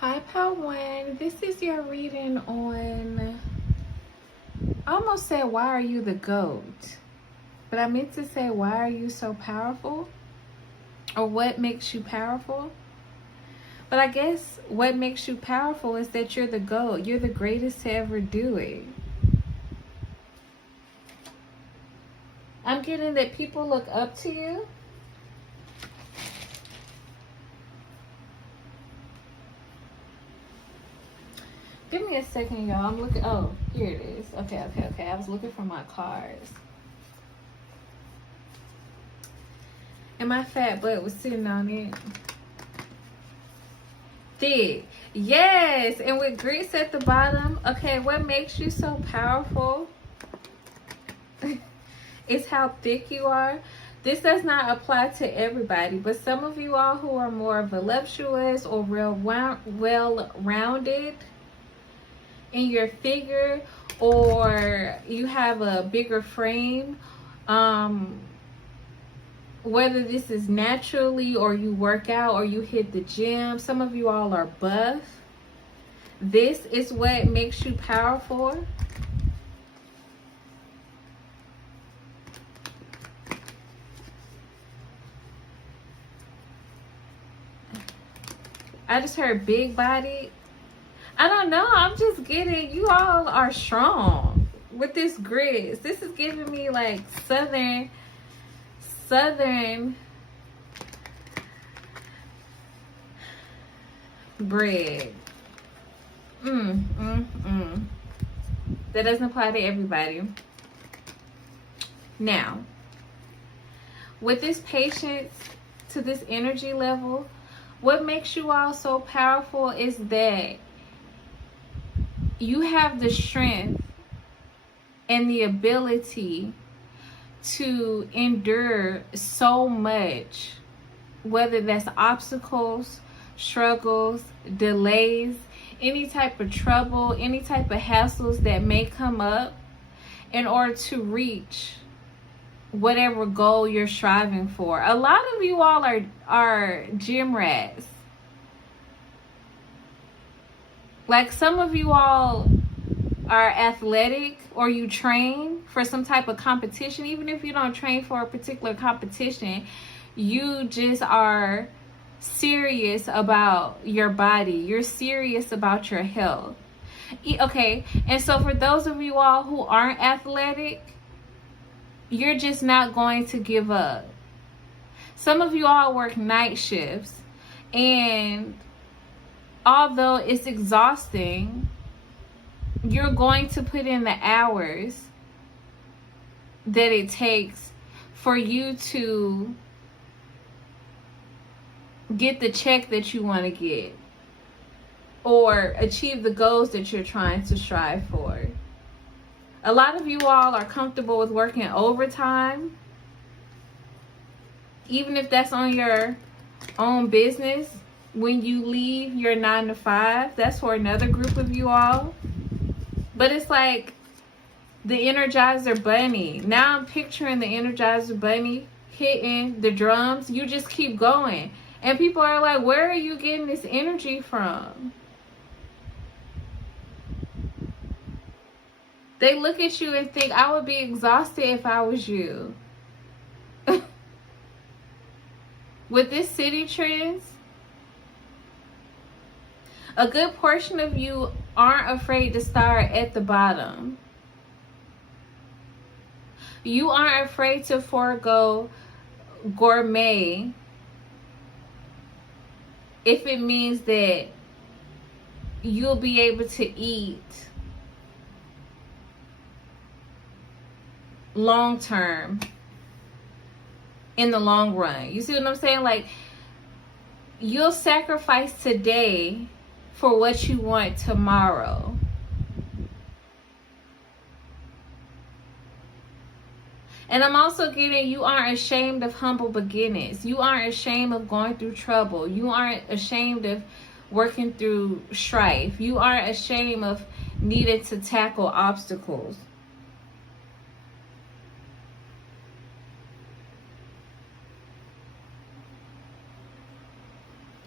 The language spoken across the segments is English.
Hi, Pawan. This is your reading on. I almost said, why are you the GOAT? But I meant to say, why are you so powerful? Or what makes you powerful? But I guess what makes you powerful is that you're the GOAT. You're the greatest to ever do it. I'm getting that people look up to you. Give me a second, y'all. I'm looking. Oh, here it is. Okay. I was looking for my cards. And my fat butt was sitting on it. Thick. Yes. And with grease at the bottom. Okay, what makes you so powerful is how thick you are. This does not apply to everybody, but some of you all who are more voluptuous or real well-rounded in your figure, or you have a bigger frame, whether this is naturally or you work out or you hit the gym, some of you all are buff. This is what makes you powerful. I just heard big body. I don't know. I'm just getting, you all are strong with this grits. This is giving me like southern bread. That doesn't apply to everybody. Now, with this patience to this energy level, what makes you all so powerful is that you have the strength and the ability to endure so much, whether that's obstacles, struggles, delays, any type of trouble, any type of hassles that may come up, in order to reach whatever goal you're striving for. A lot of you all are gym rats. Like, some of you all are athletic, or you train for some type of competition. Even if you don't train for a particular competition, you just are serious about your body. You're serious about your health. Okay, and so for those of you all who aren't athletic, you're just not going to give up. Some of you all work night shifts, and although it's exhausting, you're going to put in the hours that it takes for you to get the check that you want to get, or achieve the goals that you're trying to strive for. A lot of you all are comfortable with working overtime, even if that's on your own business. When you leave your 9 to 5, that's for another group of you all. But it's like the Energizer Bunny. Now I'm picturing the Energizer Bunny hitting the drums. You just keep going. And people are like, where are you getting this energy from? They look at you and think, I would be exhausted if I was you. With this city trends, a good portion of you aren't afraid to start at the bottom. You aren't afraid to forego gourmet if it means that you'll be able to eat long term, in the long run. You see what I'm saying? Like, you'll sacrifice today for what you want tomorrow. And I'm also getting, you aren't ashamed of humble beginnings. You aren't ashamed of going through trouble. You aren't ashamed of working through strife. You aren't ashamed of needing to tackle obstacles.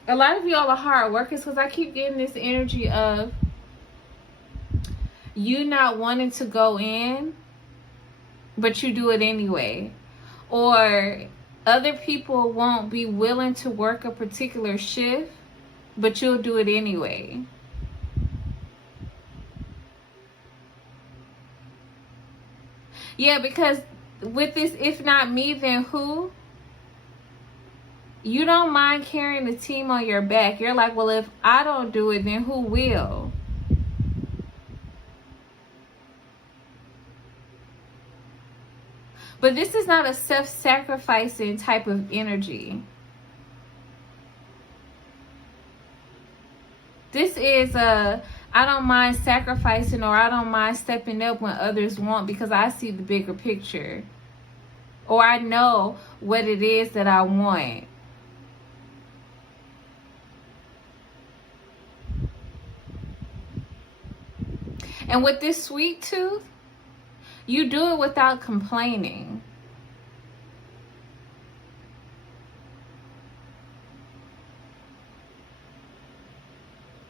A lot of y'all are hard workers, because I keep getting this energy of you not wanting to go in, but you do it anyway. Or other people won't be willing to work a particular shift, but you'll do it anyway. Yeah, because with this, if not me, then who? You don't mind carrying the team on your back. You're like, well, if I don't do it, then who will? But this is not a self-sacrificing type of energy. This is a, I don't mind sacrificing, or I don't mind stepping up when others won't, because I see the bigger picture. Or I know what it is that I want. And with this sweet tooth, you do it without complaining.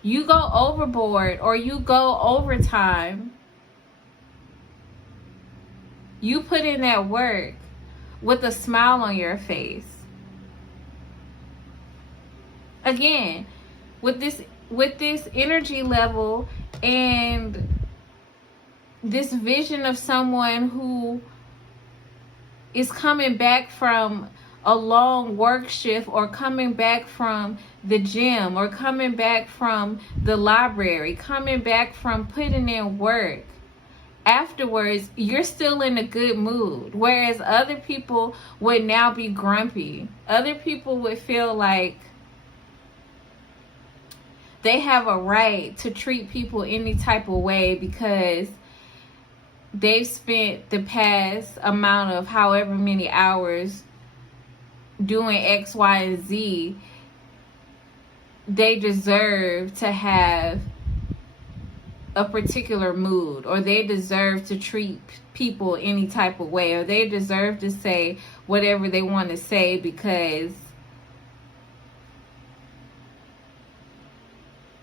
You go overboard, or you go overtime. You put in that work with a smile on your face. Again, with this energy level and this vision of someone who is coming back from a long work shift, or coming back from the gym, or coming back from the library, coming back from putting in work, afterwards you're still in a good mood, whereas other people would now be grumpy. Other people would feel like they have a right to treat people any type of way because they've spent the past amount of however many hours doing X, Y, and Z. They deserve to have a particular mood, or they deserve to treat people any type of way, or they deserve to say whatever they want to say because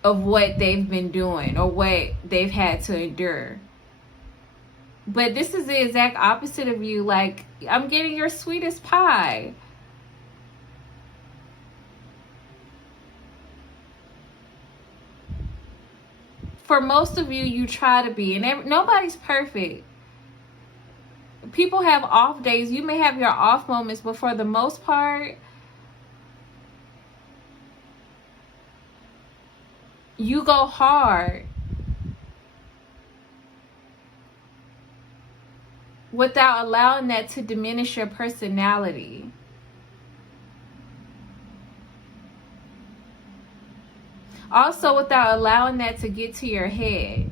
of what they've been doing or what they've had to endure. But this is the exact opposite of you. Like, I'm getting your sweetest pie. For most of you, you try to be, and nobody's perfect. People have off days. You may have your off moments, but for the most part, you go hard without allowing that to diminish your personality. Also, without allowing that to get to your head.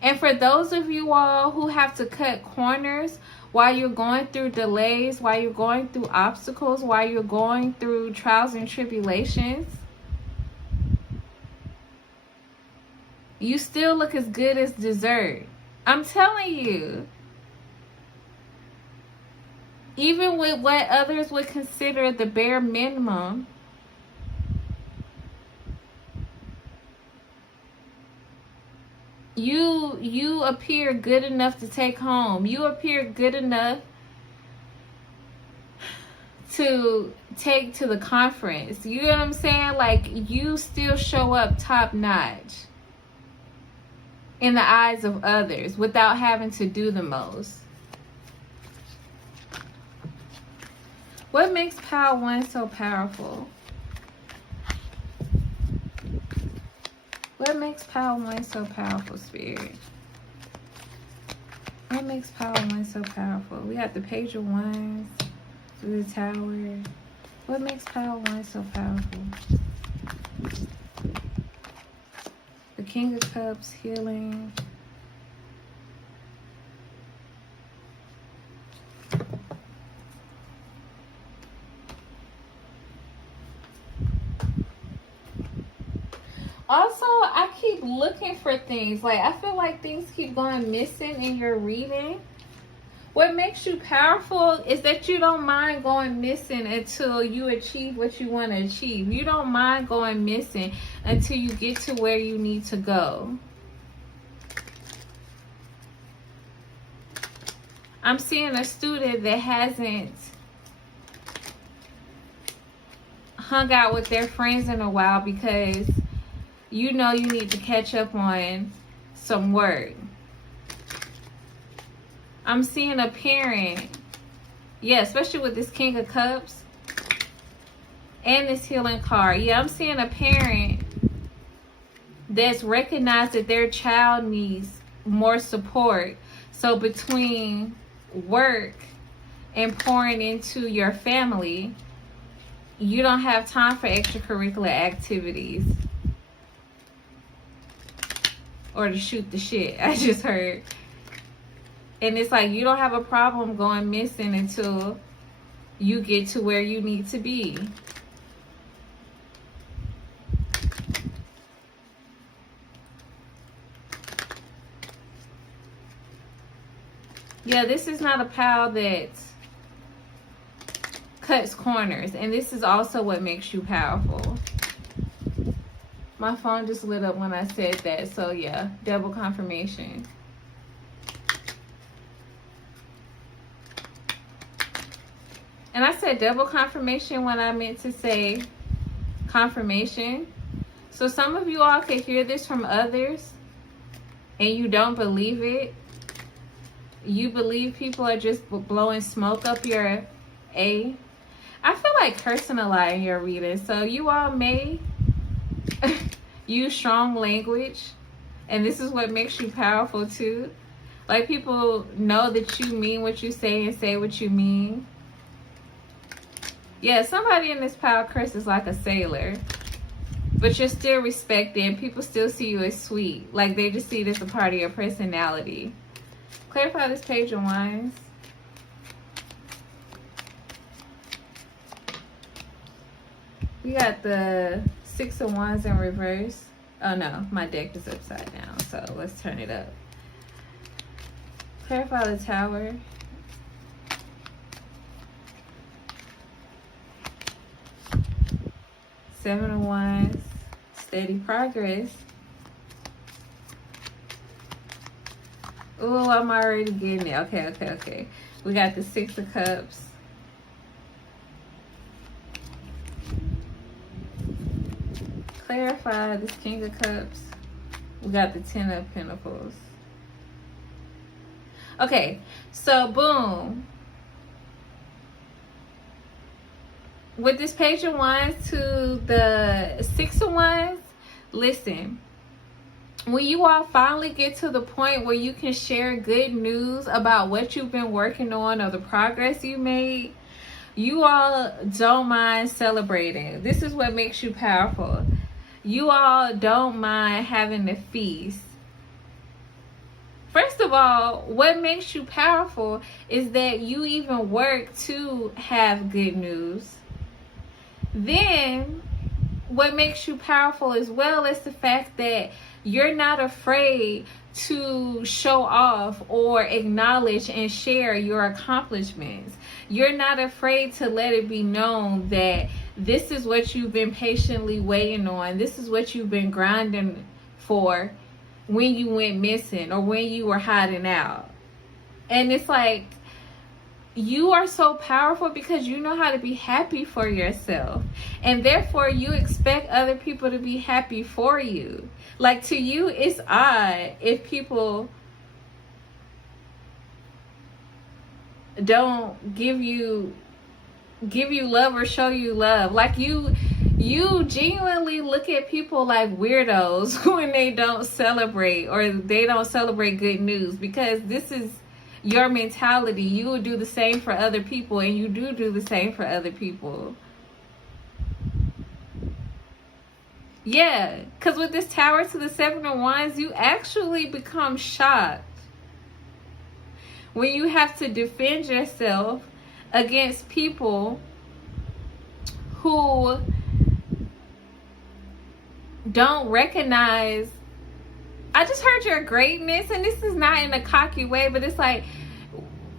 And for those of you all who have to cut corners while you're going through delays, while you're going through obstacles, while you're going through trials and tribulations, you still look as good as dessert. I'm telling you. Even with what others would consider the bare minimum, you appear good enough to take home. You appear good enough to take to the conference. You know what I'm saying? Like, you still show up top notch in the eyes of others without having to do the most. What makes Pile 1 so powerful? What makes Pile 1 so powerful, Spirit? What makes Pile 1 so powerful? We got the Page of Wands, through the Tower. What makes Pile 1 so powerful? The King of Cups, healing. Also, I keep looking for things. Like, I feel like things keep going missing in your reading. What makes you powerful is that you don't mind going missing until you achieve what you want to achieve. You don't mind going missing until you get to where you need to go. I'm seeing a student that hasn't hung out with their friends in a while because you know you need to catch up on some work. I'm seeing a parent, yeah, especially with this King of Cups and this Healing card. Yeah, I'm seeing a parent that's recognized that their child needs more support. So between work and pouring into your family, you don't have time for extracurricular activities or to shoot the shit. I just heard. And it's like you don't have a problem going missing until you get to where you need to be. Yeah, this is not a pal that cuts corners. And this is also what makes you powerful. My phone just lit up when I said that. So yeah, double confirmation. And I said double confirmation when I meant to say confirmation. So some of you all can hear this from others and you don't believe it. You believe people are just blowing smoke up your A. I feel like cursing a lot in your reading. So you all may use strong language. And this is what makes you powerful too. Like people know that you mean what you say and say what you mean. Yeah, somebody in this pile curses like a sailor. But you're still respected and people still see you as sweet. Like they just see it as a part of your personality. Clarify this Page of Wands. We got the Six of Wands in reverse. Oh no, my deck is upside down. So let's turn it up. Clarify the Tower. Seven of Wands, steady progress. Oh, I'm already getting it. Okay. We got the Six of Cups. Clarify this King of Cups. We got the Ten of Pentacles. Okay, so boom. With this Page of Wands to the Six of Wands, listen, when you all finally get to the point where you can share good news about what you've been working on or the progress you made, you all don't mind celebrating. This is what makes you powerful. You all don't mind having a feast. First of all, what makes you powerful is that you even work to have good news. Then, what makes you powerful as well is the fact that you're not afraid to show off or acknowledge and share your accomplishments. You're not afraid to let it be known that this is what you've been patiently waiting on. This is what you've been grinding for when you went missing or when you were hiding out. And it's like, you are so powerful because you know how to be happy for yourself. And therefore, you expect other people to be happy for you. Like, to you, it's odd if people don't give you love or show you love. Like, you genuinely look at people like weirdos when they don't celebrate or they don't celebrate good news, because this is your mentality. You will do the same for other people, and you do the same for other people. Yeah, because with this Tower to the Seven of Wands, you actually become shocked when you have to defend yourself against people who don't recognize. I just heard your greatness, and this is not in a cocky way, but it's like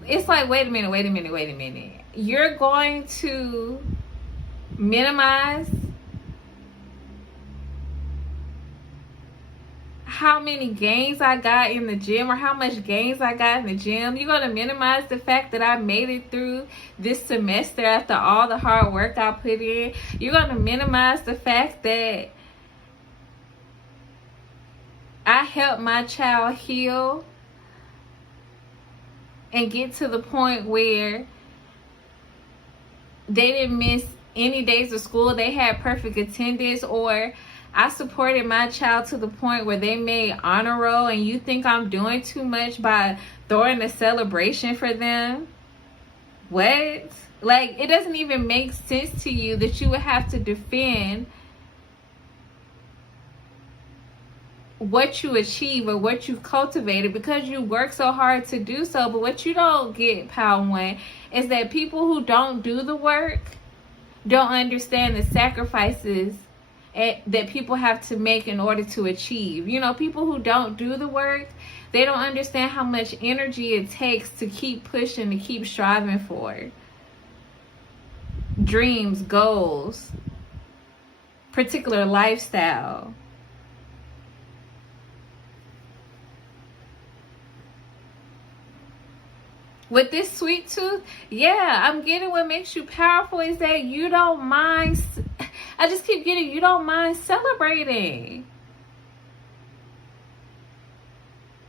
it's like, wait a minute. You're going to minimize how many gains I got in the gym, or how much gains I got in the gym. You're going to minimize the fact that I made it through this semester after all the hard work I put in. You're going to minimize the fact that I helped my child heal and get to the point where they didn't miss any days of school. They had perfect attendance. Or I supported my child to the point where they made honor roll, and you think I'm doing too much by throwing a celebration for them? What? Like, it doesn't even make sense to you that you would have to defend what you achieve or what you've cultivated because you work so hard to do so. But what you don't get, Pal One, is that people who don't do the work don't understand the sacrifices that people have to make in order to achieve. You know, people who don't do the work, they don't understand how much energy it takes to keep pushing, to keep striving for dreams, goals, particular lifestyle. With this sweet tooth, yeah, I'm getting what makes you powerful is that you don't mind. I just keep getting, you don't mind celebrating.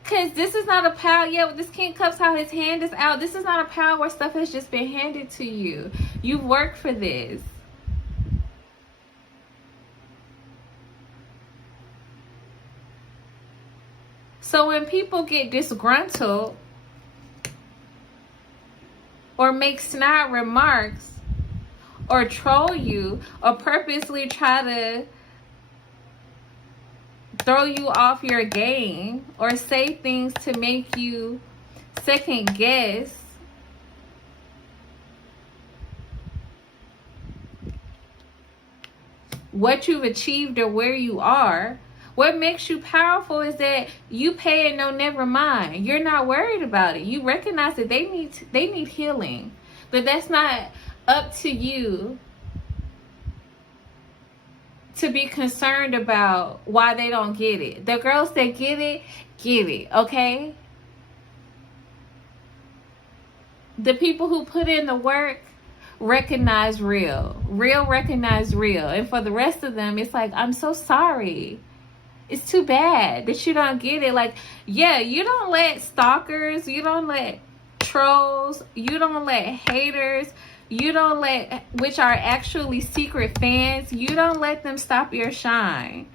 Because this is not a pile. Yeah, with this King Cups, how his hand is out. This is not a pile where stuff has just been handed to you. You've worked for this. So when people get disgruntled or make snide remarks or troll you or purposely try to throw you off your game or say things to make you second guess what you've achieved or where you are, what makes you powerful is that you pay it no never mind. You're not worried about it. You recognize that they need healing. But that's not up to you to be concerned about why they don't get it. The girls that get it, okay? The people who put in the work recognize real. Real recognize real. And for the rest of them, it's like, I'm so sorry. It's too bad that you don't get it. Like, yeah, you don't let stalkers, you don't let trolls, you don't let haters, you don't let, which are actually secret fans, you don't let them stop your shine.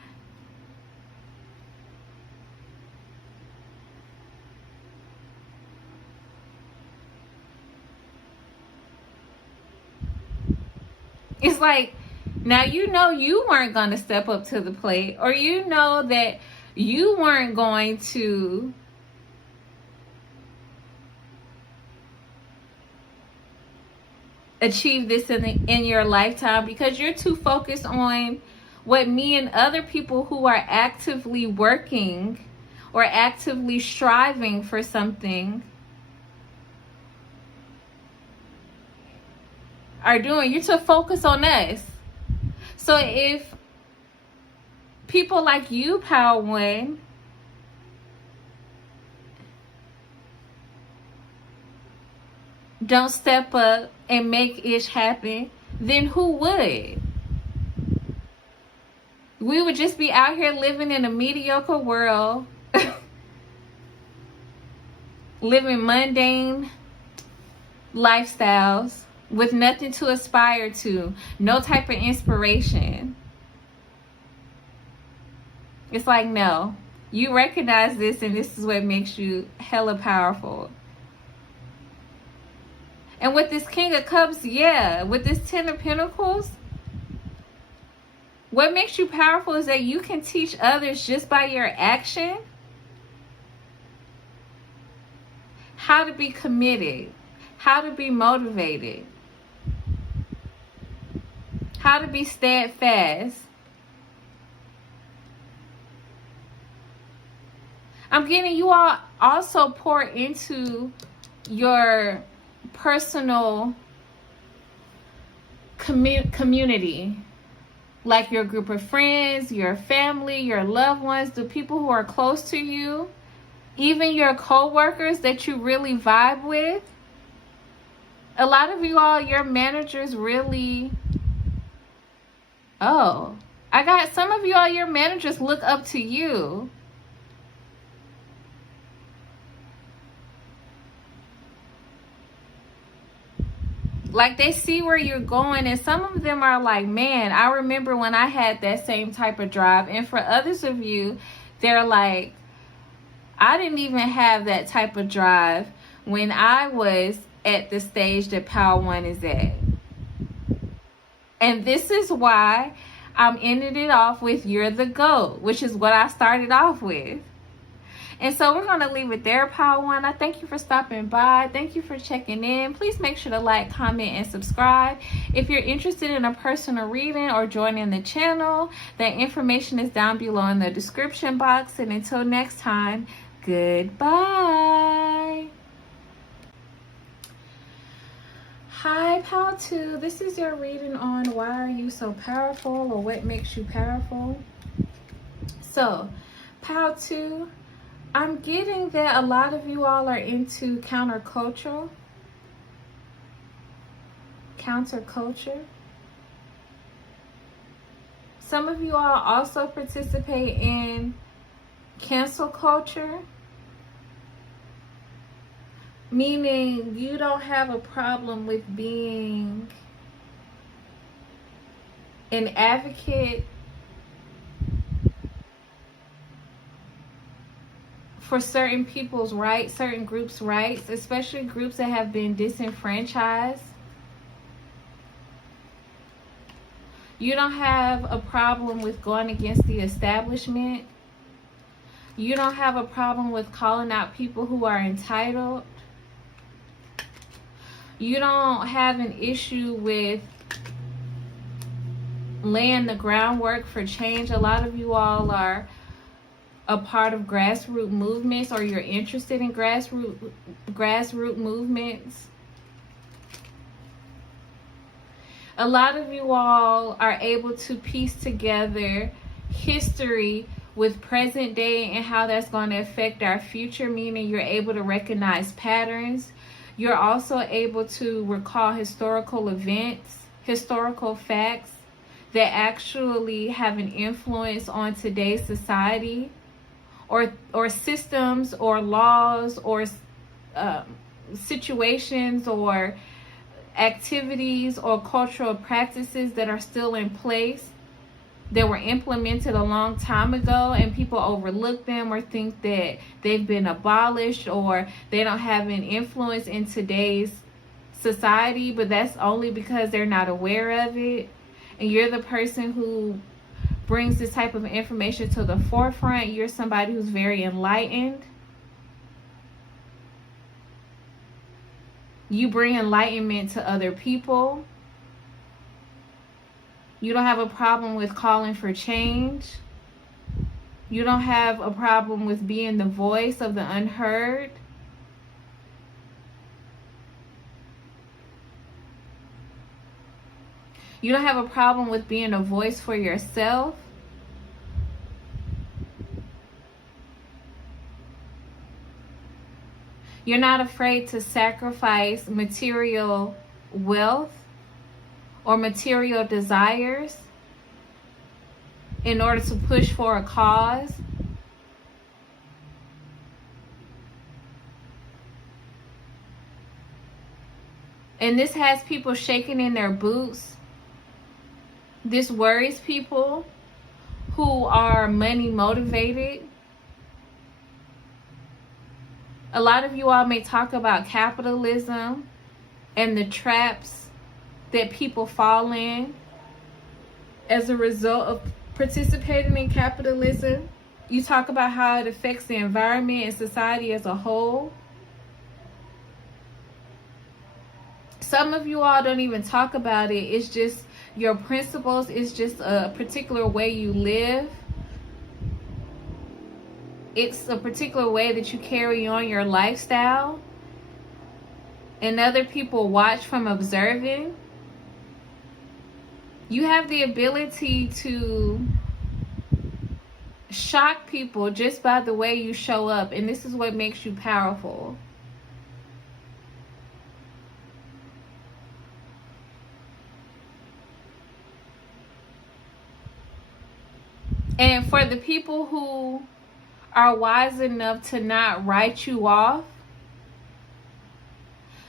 It's like, now you know you weren't going to step up to the plate, or you know that you weren't going to achieve this in your lifetime because you're too focused on what me and other people who are actively working or actively striving for something are doing. You're too focused on us. So if people like you, Power One, don't step up and make ish happen, then who would? We would just be out here living in a mediocre world, living mundane lifestyles with nothing to aspire to, no type of inspiration. It's like, no, you recognize this, and this is what makes you hella powerful. And with this King of Cups, yeah, with this Ten of Pentacles, what makes you powerful is that you can teach others just by your action how to be committed, how to be motivated, how to be steadfast. I'm getting you all also pour into your personal community, like your group of friends, your family, your loved ones, the people who are close to you, even your co-workers that you really vibe with. A lot of you all, your managers really, I got some of you all, your managers look up to you. Like, they see where you're going, and some of them are like, man, I remember when I had that same type of drive. And for others of you, they're like, I didn't even have that type of drive when I was at the stage that Power One is at. And this is why I'm ending it off with "You're the GOAT," which is what I started off with. And so we're going to leave it there, Power One. I thank you for stopping by. Thank you for checking in. Please make sure to like, comment, and subscribe. If you're interested in a personal reading or joining the channel, that information is down below in the description box. And until next time, goodbye. Hi, Power 2. This is your reading on why are you so powerful, or what makes you powerful. So, Power 2, I'm getting that a lot of you all are into counterculture. Some of you all also participate in cancel culture, meaning you don't have a problem with being an advocate for certain people's rights, certain groups' rights, especially groups that have been disenfranchised. You don't have a problem with going against the establishment. You don't have a problem with calling out people who are entitled. You don't have an issue with laying the groundwork for change. A lot of you all are a part of grassroots movements, or you're interested in grassroots movements. A lot of you all are able to piece together history with present day and how that's going to affect our future, meaning you're able to recognize patterns. You're also able to recall historical events, historical facts that actually have an influence on today's society, or systems or laws or situations or activities or cultural practices that are still in place, that were implemented a long time ago, and people overlook them or think that they've been abolished or they don't have an influence in today's society, but that's only because they're not aware of it. And you're the person who brings this type of information to the forefront. You're somebody who's very enlightened. You bring enlightenment to other people. You don't have a problem with calling for change. You don't have a problem with being the voice of the unheard. You don't have a problem with being a voice for yourself. You're not afraid to sacrifice material wealth or material desires in order to push for a cause. And this has people shaking in their boots. This worries people who are money motivated. A lot of you all may talk about capitalism and the traps that people fall in as a result of participating in capitalism. You talk about how it affects the environment and society as a whole. Some of you all don't even talk about it. It's just your principles. It's just a particular way you live. It's a particular way that you carry on your lifestyle. and other people watch from observing, you have the ability to shock people just by the way you show up. And this is what makes you powerful. And for the people who are wise enough to not write you off,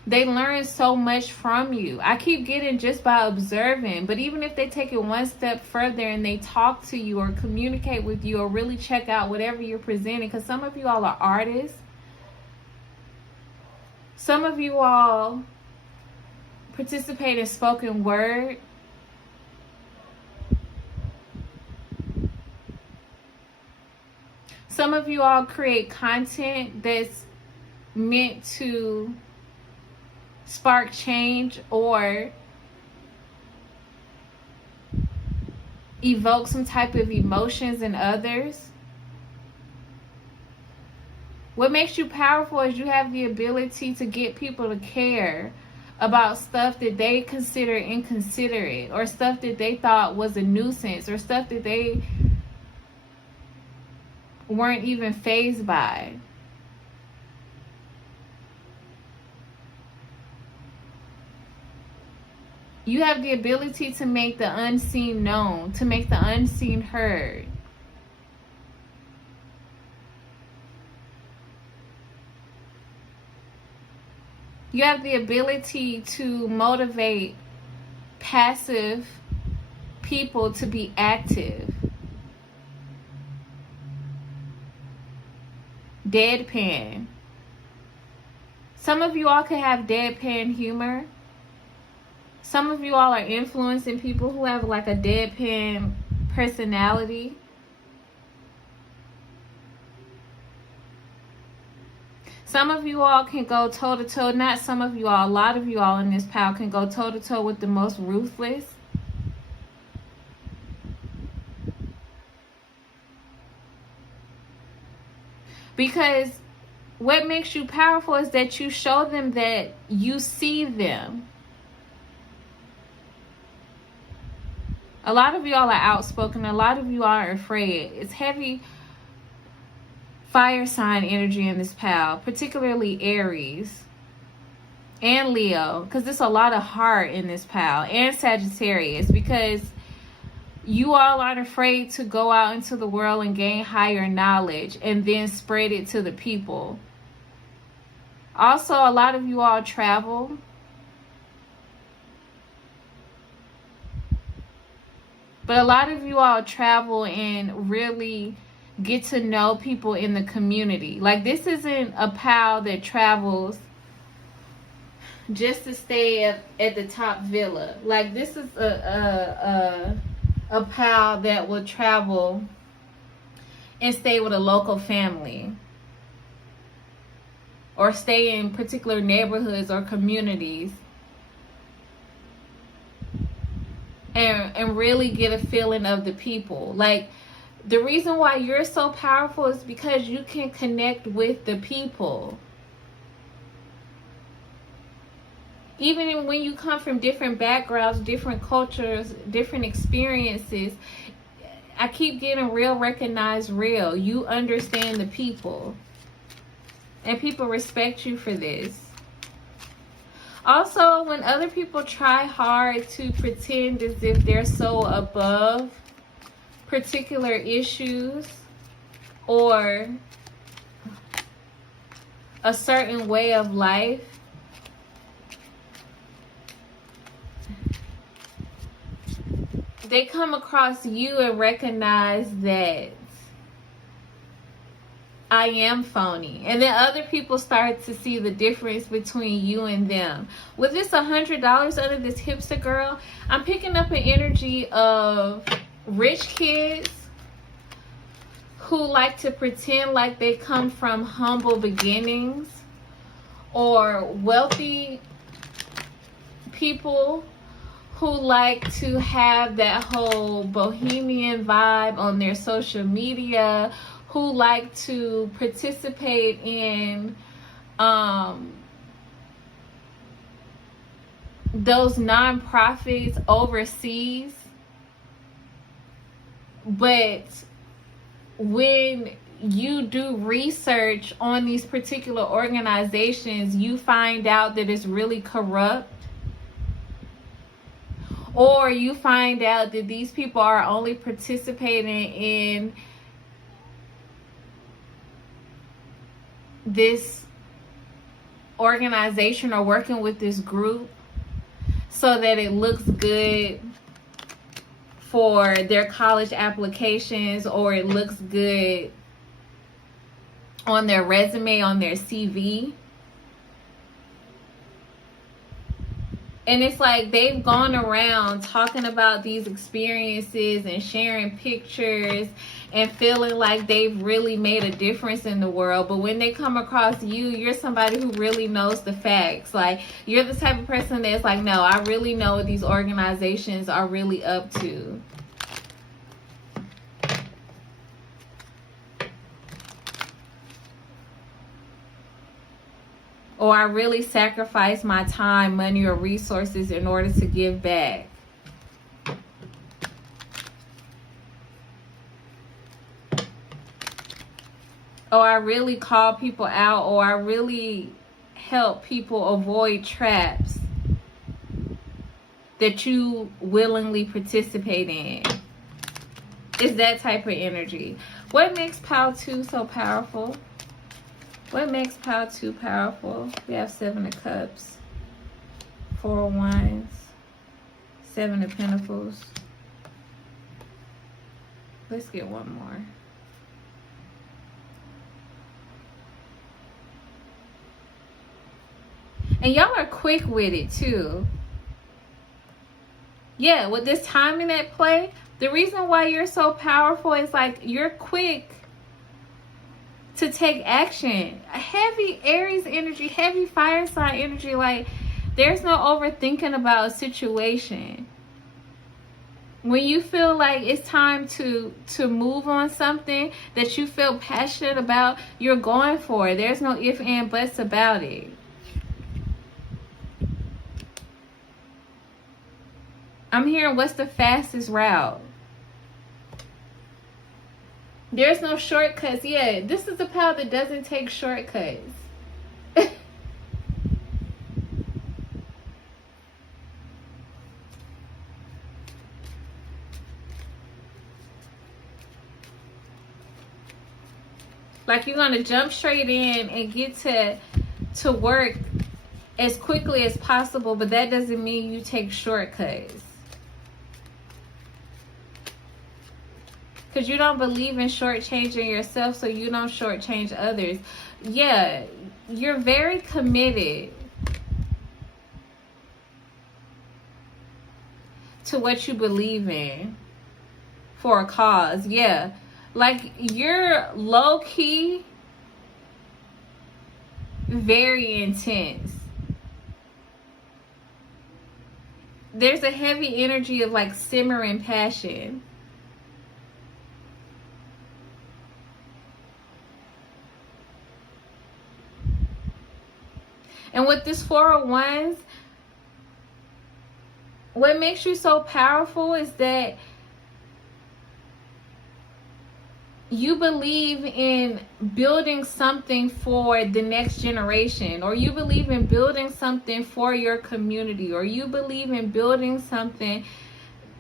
they learn so much from you. I keep getting just by observing, but even if they take it one step further and they talk to you or communicate with you or really check out whatever you're presenting, because some of you all are artists. Some of you all participate in spoken word. Some of you all create content that's meant to spark change or evoke some type of emotions in others. What makes you powerful is you have the ability to get people to care about stuff that they consider inconsiderate, or stuff that they thought was a nuisance, or stuff that they weren't even fazed by. You have the ability to make the unseen known, to make the unseen heard. You have the ability to motivate passive people to be active. Deadpan. Some of you all could have deadpan humor. Some of you all are influencing people who have like a deadpan personality. Some of you all can go toe-to-toe, not some of you all, a lot of you all in this pile can go toe-to-toe with the most ruthless. Because what makes you powerful is that you show them that you see them. A lot of y'all are outspoken. A lot of you are afraid. It's heavy fire sign energy in this pile, particularly Aries and Leo, because there's a lot of heart in this pile, and Sagittarius, because you all aren't afraid to go out into the world and gain higher knowledge and then spread it to the people. Also, a lot of you all travel. But a lot of you all travel and really get to know people in the community. Like, this isn't a pal that travels just to stay at the top villa. Like, this is a pal that will travel and stay with a local family, or stay in particular neighborhoods or communities, and really get a feeling of the people. Like, the reason why you're so powerful is because you can connect with the people. Even when you come from different backgrounds, different cultures, different experiences, I keep getting real, recognize real. You understand the people. And people respect you for this. Also, when other people try hard to pretend as if they're so above particular issues or a certain way of life, they come across you and recognize that I am phony. And then other people start to see the difference between you and them. With this $100 under this hipster girl, I'm picking up an energy of rich kids who like to pretend like they come from humble beginnings, or wealthy people who like to have that whole bohemian vibe on their social media, who like to participate in those nonprofits overseas, but when you do research on these particular organizations, you find out that it's really corrupt, or you find out that these people are only participating in this organization or working with this group so that it looks good for their college applications, or it looks good on their resume, on their CV. And it's like they've gone around talking about these experiences and sharing pictures and feeling like they've really made a difference in the world. But when they come across you, you're somebody who really knows the facts. Like, you're the type of person that's like, no, I really know what these organizations are really up to. Or I really sacrifice my time, money, or resources in order to give back. Or I really call people out, or I really help people avoid traps that you willingly participate in. It's that type of energy. What makes Pile 2 so powerful? What makes Pile 2 powerful? We have 7 of Cups, 4 of Wands, 7 of Pentacles. Let's get one more. And y'all are quick with it too. Yeah, with this timing at play, the reason why you're so powerful is like you're quick to take action. Heavy Aries energy, heavy fire sign energy. Like, there's no overthinking about a situation. When you feel like it's time to move on something that you feel passionate about, you're going for it. There's no if and buts about it. I'm hearing, what's the fastest route? There's no shortcuts. Yeah, this is a pile that doesn't take shortcuts. Like, you're going to jump straight in and get to work as quickly as possible, but that doesn't mean you take shortcuts. Because you don't believe in shortchanging yourself, so you don't shortchange others. Yeah, you're very committed to what you believe in for a cause. Yeah, like, you're low-key very intense. There's a heavy energy of like simmering passion. And with this 4 of Wands, what makes you so powerful is that you believe in building something for the next generation, or you believe in building something for your community, or you believe in building something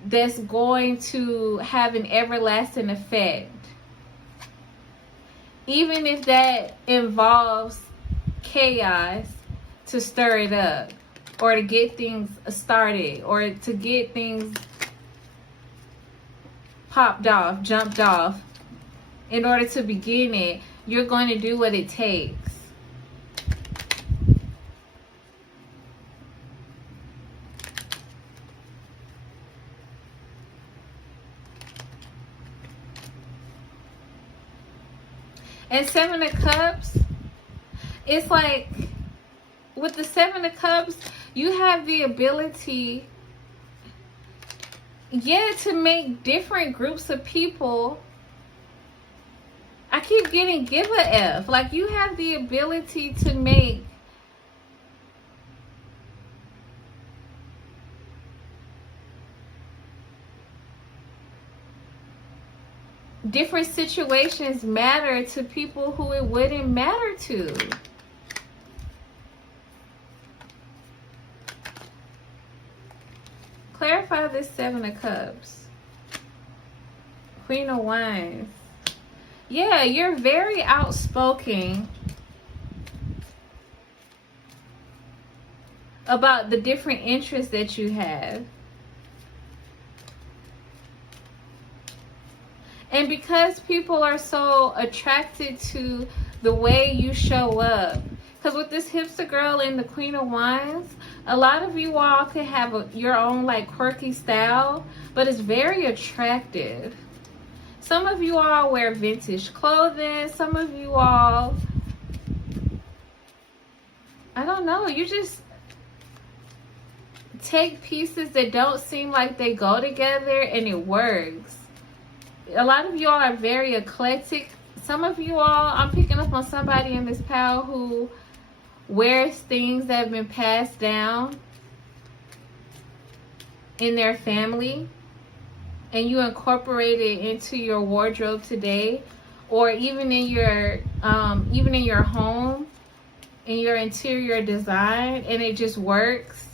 that's going to have an everlasting effect. Even if that involves chaos to stir it up, or to get things started, or to get things popped off, jumped off. In order to begin it, you're going to do what it takes. And 7 of Cups, it's like, with the 7 of Cups, you have the ability, yeah, to make different groups of people. I keep getting give a F. Like, you have the ability to make different situations matter to people who it wouldn't matter to. Clarify this Seven of Cups. Queen of Wands. Yeah, you're very outspoken about the different interests that you have. And because people are so attracted to the way you show up, because with this hipster girl and the Queen of Wands, a lot of you all could have your own like quirky style, but it's very attractive. Some of you all wear vintage clothing. Some of you all, I don't know, you just take pieces that don't seem like they go together and it works. A lot of you all are very eclectic. Some of you all, I'm picking up on somebody in this pile who wears things that have been passed down in their family, and you incorporate it into your wardrobe today, or even in your home, in your interior design, and it just works.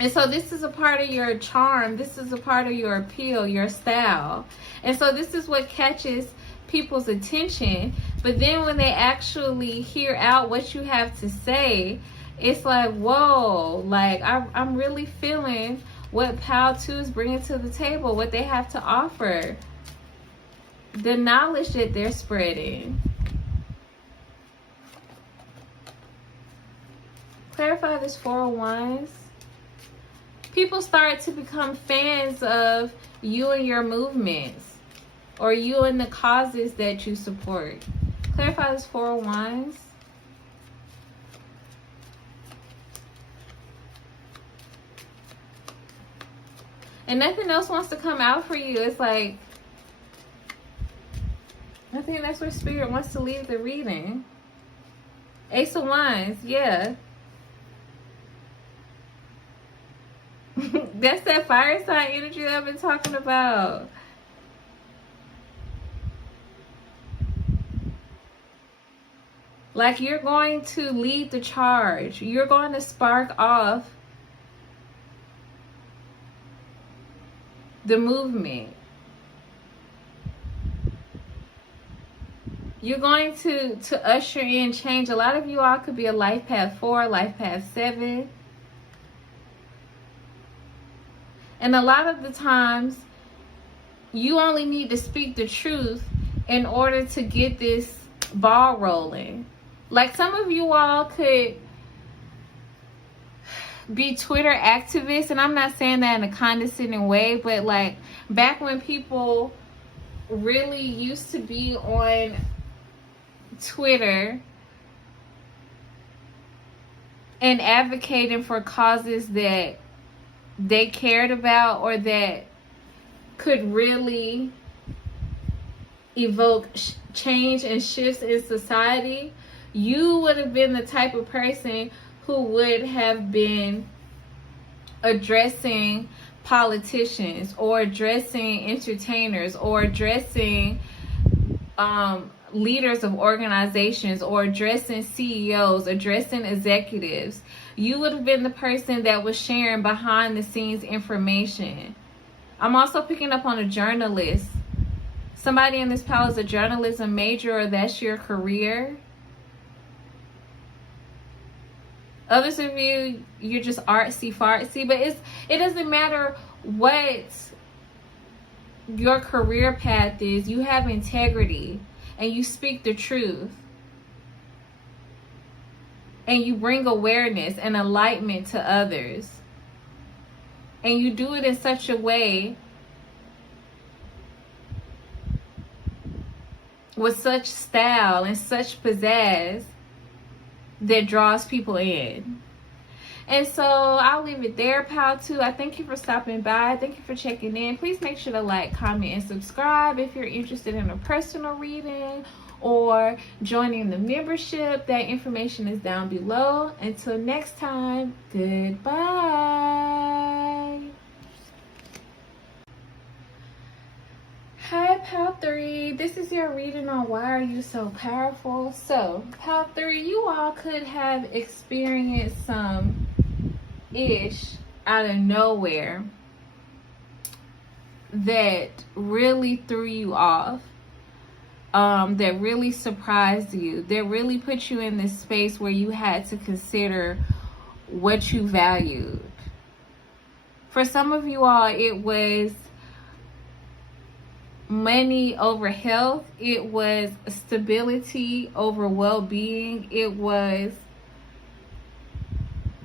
And so this is a part of your charm. This is a part of your appeal, your style. And so this is what catches people's attention. But then when they actually hear out what you have to say, it's like, whoa, like I'm really feeling what Pile 2 is bringing to the table, what they have to offer, the knowledge that they're spreading. Clarify this Four of Wands. People start to become fans of you and your movements, or you and the causes that you support. Clarify this Four of Wands. And nothing else wants to come out for you. It's like, I think that's where Spirit wants to leave the reading. Ace of Wands, yeah. That's that fire sign energy that I've been talking about. Like, you're going to lead the charge. You're going to spark off the movement. You're going to usher in change. A lot of you all could be a life path 4, life path 7. And a lot of the times, you only need to speak the truth in order to get this ball rolling. Like, some of you all could be Twitter activists, and I'm not saying that in a condescending way, but like back when people really used to be on Twitter and advocating for causes that they cared about or that could really evoke change and shifts in society, you would have been the type of person who would have been addressing politicians or addressing entertainers or addressing leaders of organizations or addressing CEOs, addressing executives. You would have been the person that was sharing behind the scenes information. I'm also picking up on a journalist. Somebody in this pile is a journalism major, or that's your career. Others of you, you're just artsy fartsy, but it doesn't matter what your career path is. You have integrity and you speak the truth. And you bring awareness and enlightenment to others. And you do it in such a way, with such style and such pizzazz, that draws people in. And so I'll leave it there, Pile 2. I thank you for stopping by. Thank you for checking in. Please make sure to like, comment, and subscribe if you're interested in a personal reading or joining the membership. That information is down below. Until next time, goodbye. Hi, Pal 3, this is your reading on why are you so powerful. So, Pal 3, you all could have experienced some ish out of nowhere that really threw you off, that really surprised you, that really put you in this space where you had to consider what you valued. For some of you all, it was money over health. It was stability over well-being. It was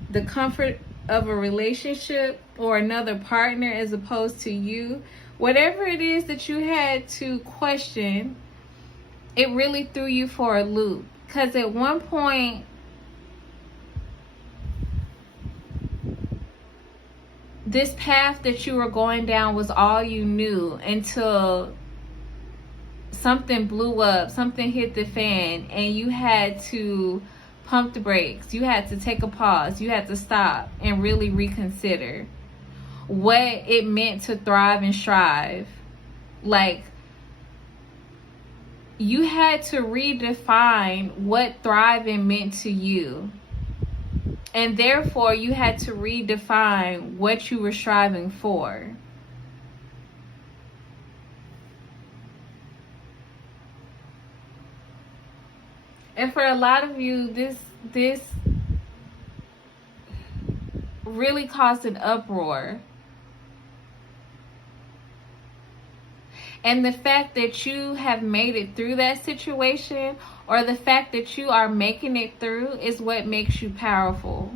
the comfort of a relationship or another partner as opposed to you. Whatever it is that you had to question, it really threw you for a loop. Because at one point, this path that you were going down was all you knew until something blew up, something hit the fan, and you had to pump the brakes. You had to take a pause. You had to stop and really reconsider what it meant to thrive and strive. Like, you had to redefine what thriving meant to you. And therefore, you had to redefine what you were striving for. And for a lot of you, this really caused an uproar. And the fact that you have made it through that situation, or the fact that you are making it through, is what makes you powerful.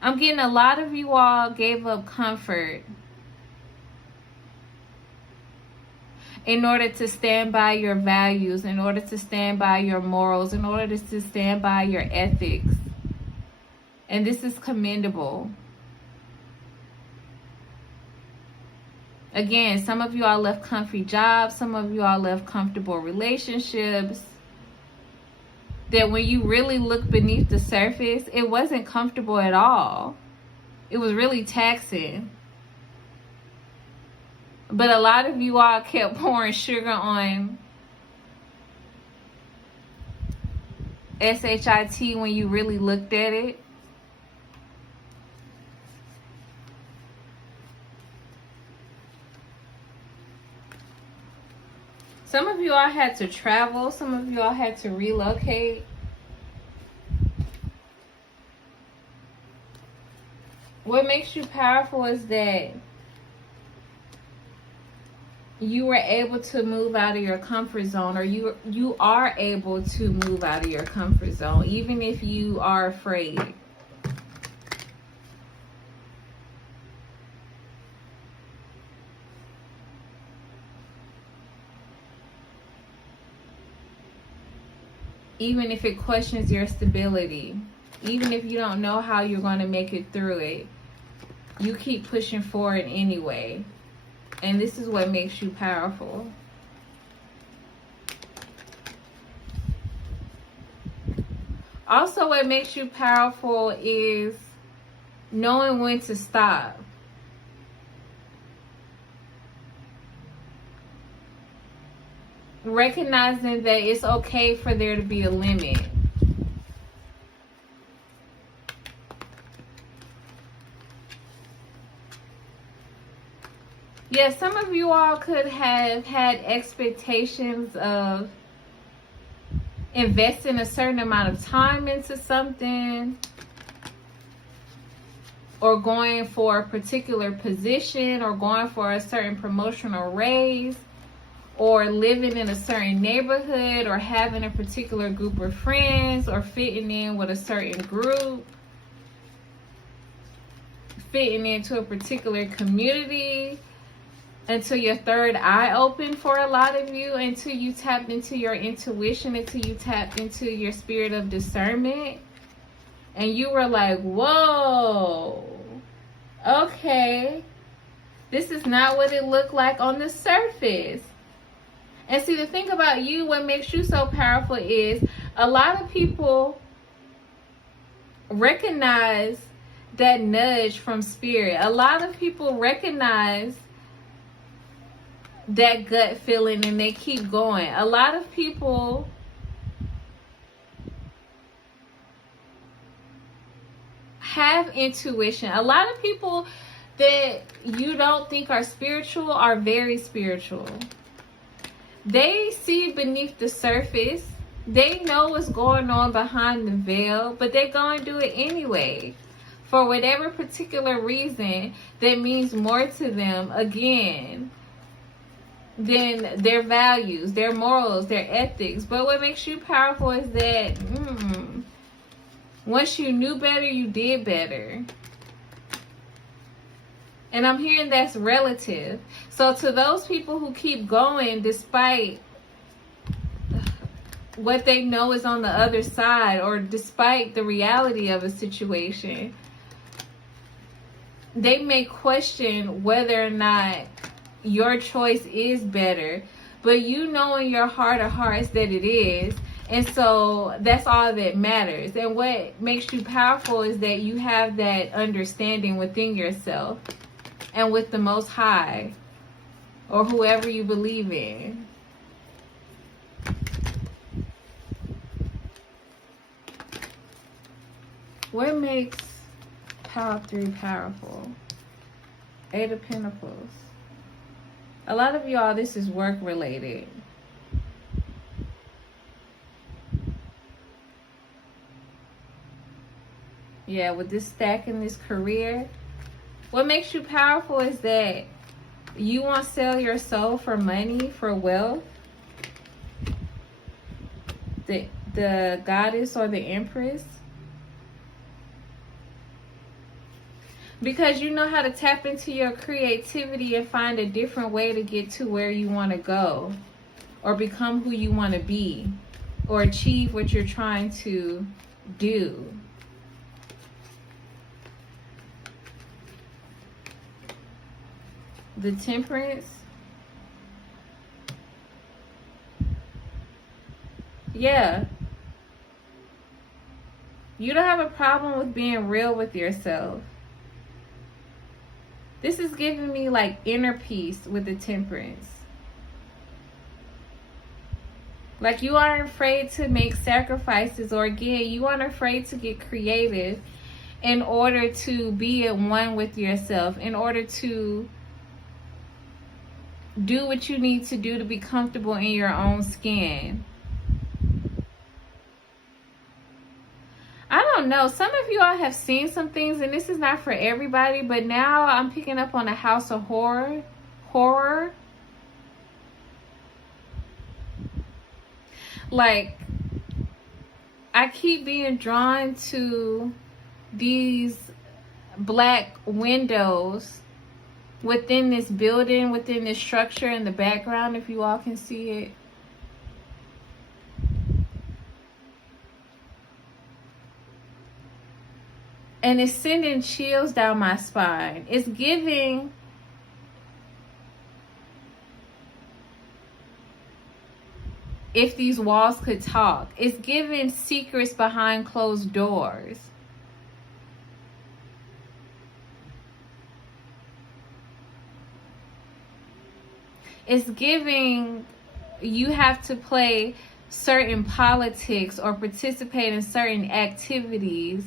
I'm getting a lot of you all gave up comfort in order to stand by your values, in order to stand by your morals, in order to stand by your ethics. And this is commendable. Again, some of you all left comfy jobs. Some of you all left comfortable relationships. That when you really look beneath the surface, it wasn't comfortable at all. It was really taxing. But a lot of you all kept pouring sugar on SHIT when you really looked at it. Some of you all had to travel. Some of you all had to relocate. What makes you powerful is that you were able to move out of your comfort zone, or you are able to move out of your comfort zone, even if you are afraid. Even if it questions your stability, even if you don't know how you're going to make it through it, you keep pushing forward anyway. And this is what makes you powerful. Also, what makes you powerful is knowing when to stop. Recognizing that it's okay for there to be a limit. Yeah, some of you all could have had expectations of investing a certain amount of time into something, or going for a particular position, or going for a certain promotional raise, or living in a certain neighborhood, or having a particular group of friends, or fitting in with a certain group, fitting into a particular community, until your third eye opened for a lot of you, until you tapped into your intuition, until you tapped into your spirit of discernment, and you were like, whoa, okay, this is not what it looked like on the surface. And see, the thing about you, what makes you so powerful is a lot of people recognize that nudge from spirit. A lot of people recognize that gut feeling and they keep going. A lot of people have intuition. A lot of people that you don't think are spiritual are very spiritual. They see beneath the surface. They know what's going on behind the veil, but they're going to do it anyway. For whatever particular reason that means more to them, again, than their values, their morals, their ethics. But what makes you powerful is that once you knew better, you did better. And I'm hearing that's relative. So to those people who keep going despite what they know is on the other side, or despite the reality of a situation, they may question whether or not your choice is better, but you know in your heart of hearts that it is. And so that's all that matters. And what makes you powerful is that you have that understanding within yourself and with the Most High, or whoever you believe in. What makes Power 3 powerful? 8 of Pentacles. A lot of y'all, this is work related. Yeah, with this stack in this career, what makes you powerful is that you won't sell your soul for money, for wealth. The goddess or the empress. Because you know how to tap into your creativity and find a different way to get to where you want to go, or become who you want to be, or achieve what you're trying to do. The Temperance. Yeah. You don't have a problem with being real with yourself. This is giving me like inner peace with the Temperance. Like you aren't afraid to make sacrifices, or again, you aren't afraid to get creative in order to be at one with yourself, in order to do what you need to do to be comfortable in your own skin. I don't know. Some of you all have seen some things, and this is not for everybody, but now I'm picking up on a house of horror. Like, I keep being drawn to these black windows within this building, within this structure in the background, if you all can see it. And it's sending chills down my spine. It's giving if these walls could talk. It's giving secrets behind closed doors. It's giving you have to play certain politics or participate in certain activities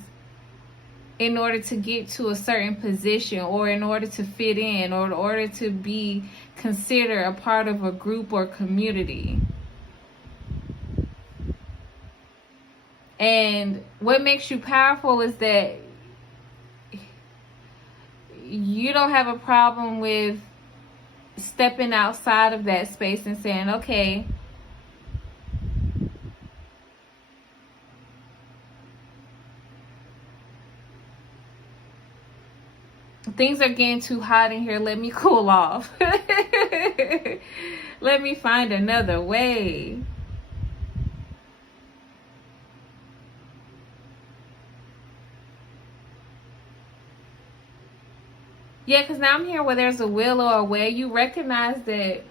in order to get to a certain position, or in order to fit in, or in order to be considered a part of a group or community. And what makes you powerful is that you don't have a problem with stepping outside of that space and saying, okay, things are getting too hot in here. Let me cool off. Let me find another way. Yeah, because now I'm here where there's a will or a way. You recognize that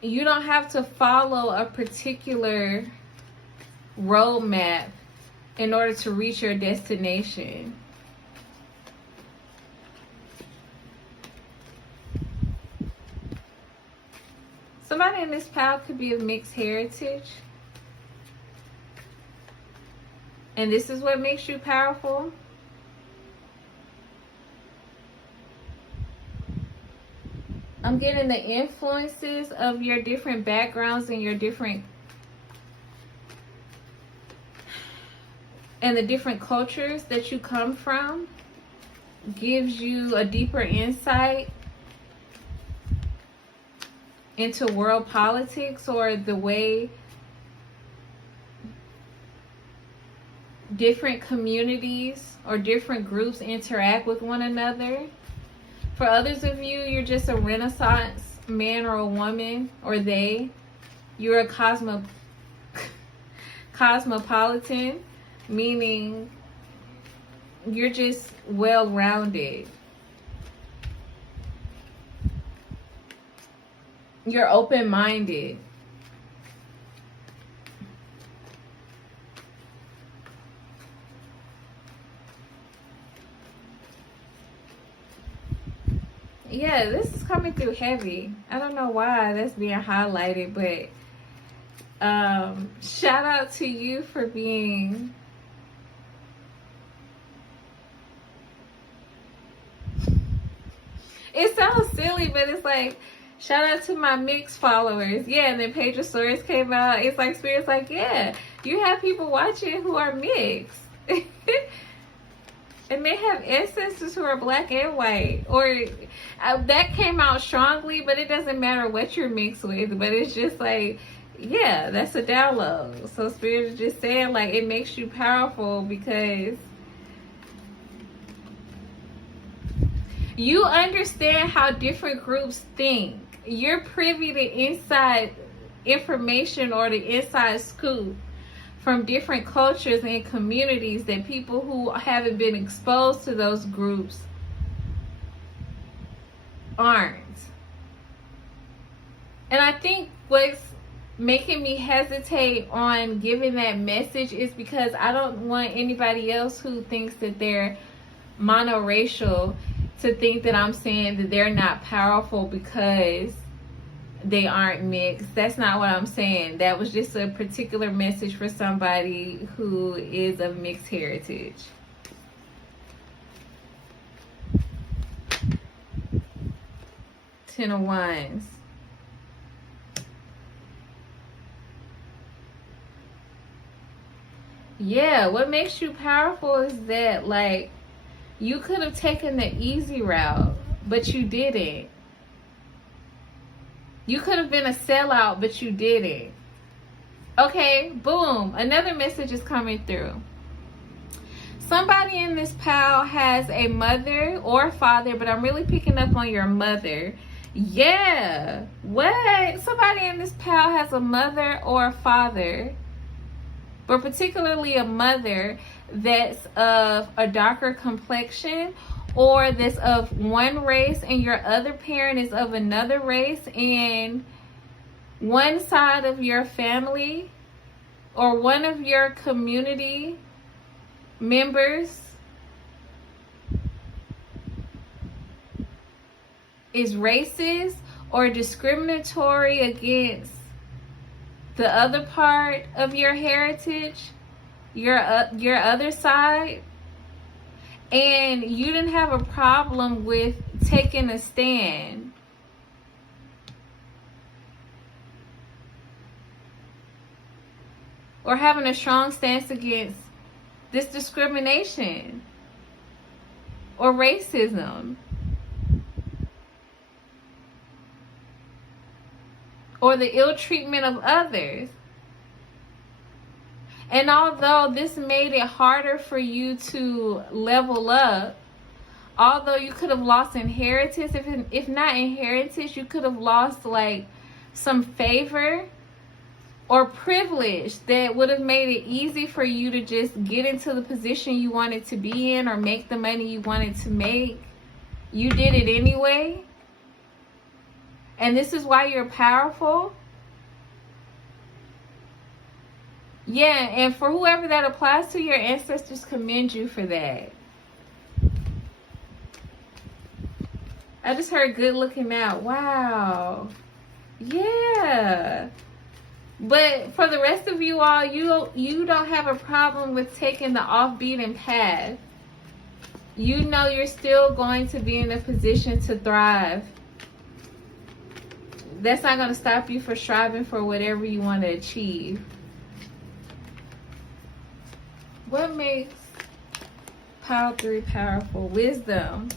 you don't have to follow a particular roadmap in order to reach your destination. Somebody in this pile could be of mixed heritage. And this is what makes you powerful. I'm getting the influences of your different backgrounds and your different and the different cultures that you come from gives you a deeper insight into world politics or the way different communities or different groups interact with one another. For others of you, you're just a Renaissance man or a woman, or they. You're a cosmopolitan, meaning you're just well-rounded. You're open-minded. Yeah, this is coming through heavy. I don't know why that's being highlighted, but shout out to you for being it sounds silly, but it's like shout out to my mixed followers. Yeah, and then Page of Swords came out. It's like Spirit's like, yeah, you have people watching who are mixed. And they have ancestors who are black and white. Or that came out strongly, but it doesn't matter what you're mixed with. But it's just like, yeah, that's a download. So Spirit is just saying, like, it makes you powerful because you understand how different groups think. You're privy to inside information or the inside scoop from different cultures and communities that people who haven't been exposed to those groups aren't. And I think what's making me hesitate on giving that message is because I don't want anybody else who thinks that they're monoracial to think that I'm saying that they're not powerful because they aren't mixed. That's not what I'm saying. That was just a particular message for somebody who is of mixed heritage. Ten of Wands. Yeah, what makes you powerful is that, like, you could have taken the easy route, but you didn't. You could have been a sellout, but you didn't. Okay, boom. Another message is coming through. Somebody in this pile has a mother or a father, but I'm really picking up on your mother. Yeah. What? Somebody in this pile has a mother or a father, but particularly a mother that's of a darker complexion, or that's of one race and your other parent is of another race, and one side of your family or one of your community members is racist or discriminatory against the other part of your heritage, your other side, and you didn't have a problem with taking a stand. Or having a strong stance against this discrimination or racism. Or the ill treatment of others. And although this made it harder for you to level up, although you could have lost inheritance, if not inheritance, you could have lost like some favor or privilege that would have made it easy for you to just get into the position you wanted to be in or make the money you wanted to make. You did it anyway. And this is why you're powerful. Yeah, and for whoever that applies to, your ancestors commend you for that. I just heard good looking out. Wow. Yeah. But for the rest of you all, you don't have a problem with taking the off-beaten path. You know you're still going to be in a position to thrive. That's not going to stop you from striving for whatever you want to achieve. What makes Pile 3 powerful? Wisdom.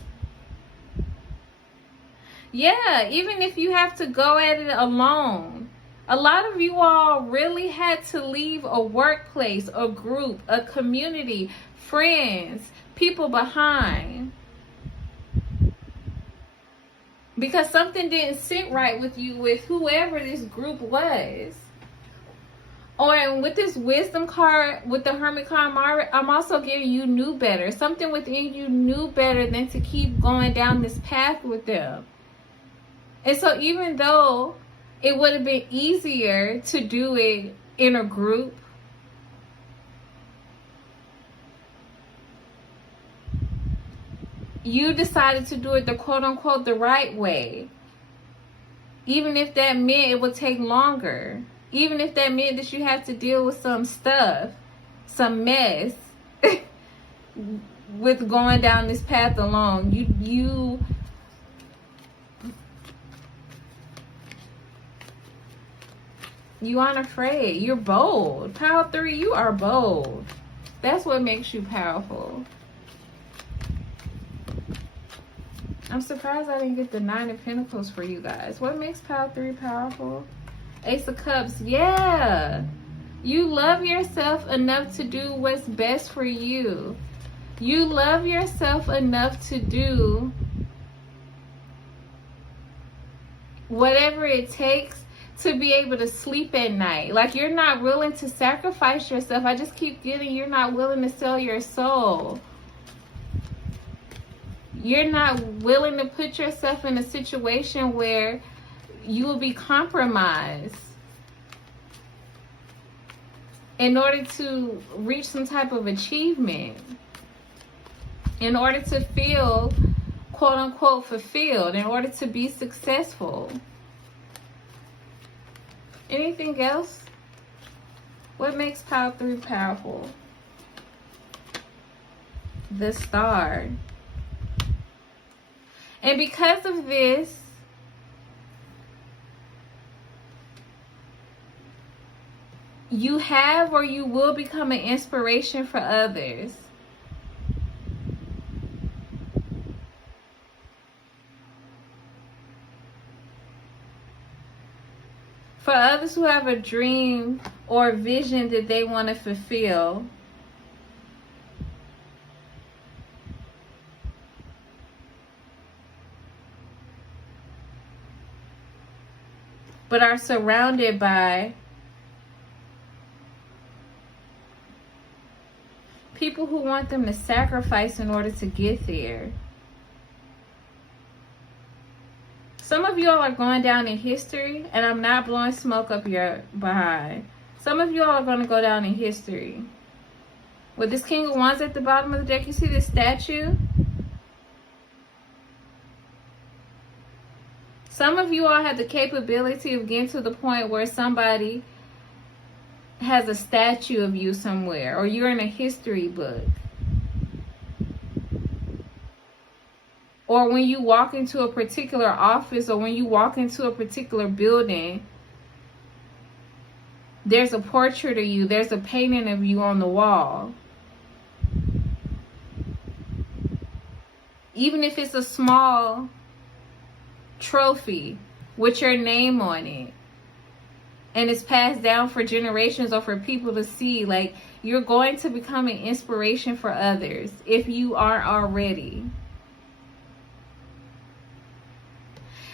Yeah, even if you have to go at it alone. A lot of you all really had to leave a workplace, a group, a community, friends, people behind. Because something didn't sit right with you with whoever this group was. Or with this wisdom card, with the Hermit card, I'm also giving you knew better. Something within you knew better than to keep going down this path with them. And so even though it would have been easier to do it in a group, you decided to do it the quote-unquote the right way. Even if that meant it would take longer. Even if that meant that you have to deal with some stuff, some mess, with going down this path alone. You aren't afraid. You're bold. Pile 3, you are bold. That's what makes you powerful. I'm surprised I didn't get the 9 of Pentacles for you guys. What makes Pile 3 powerful? Ace of Cups. Yeah. You love yourself enough to do what's best for you. You love yourself enough to do whatever it takes to be able to sleep at night. Like, you're not willing to sacrifice yourself. I just keep getting you're not willing to sell your soul. You're not willing to put yourself in a situation where you will be compromised in order to reach some type of achievement, in order to feel quote unquote fulfilled, in order to be successful. Anything else? What makes Pile 3 powerful? The Star. And because of this, you have or you will become an inspiration for others. For others who have a dream or a vision that they want to fulfill. But are surrounded by people who want them to sacrifice in order to get there. Some of you all are going down in history, and I'm not blowing smoke up your behind. Some of you all are going to go down in history. With this King of Wands at the bottom of the deck, you see this statue? Some of you all have the capability of getting to the point where somebody has a statue of you somewhere, or you're in a history book. Or when you walk into a particular office, or when you walk into a particular building, there's a portrait of you, there's a painting of you on the wall. Even if it's a small trophy with your name on it, and it's passed down for generations or for people to see, like, you're going to become an inspiration for others if you aren't already.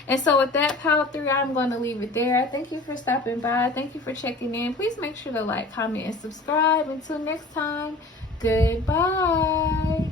And so with that, Pile 3, I'm going to leave it there. Thank you for stopping by. Thank you for checking in. Please make sure to like, comment, and subscribe. Until next time, goodbye.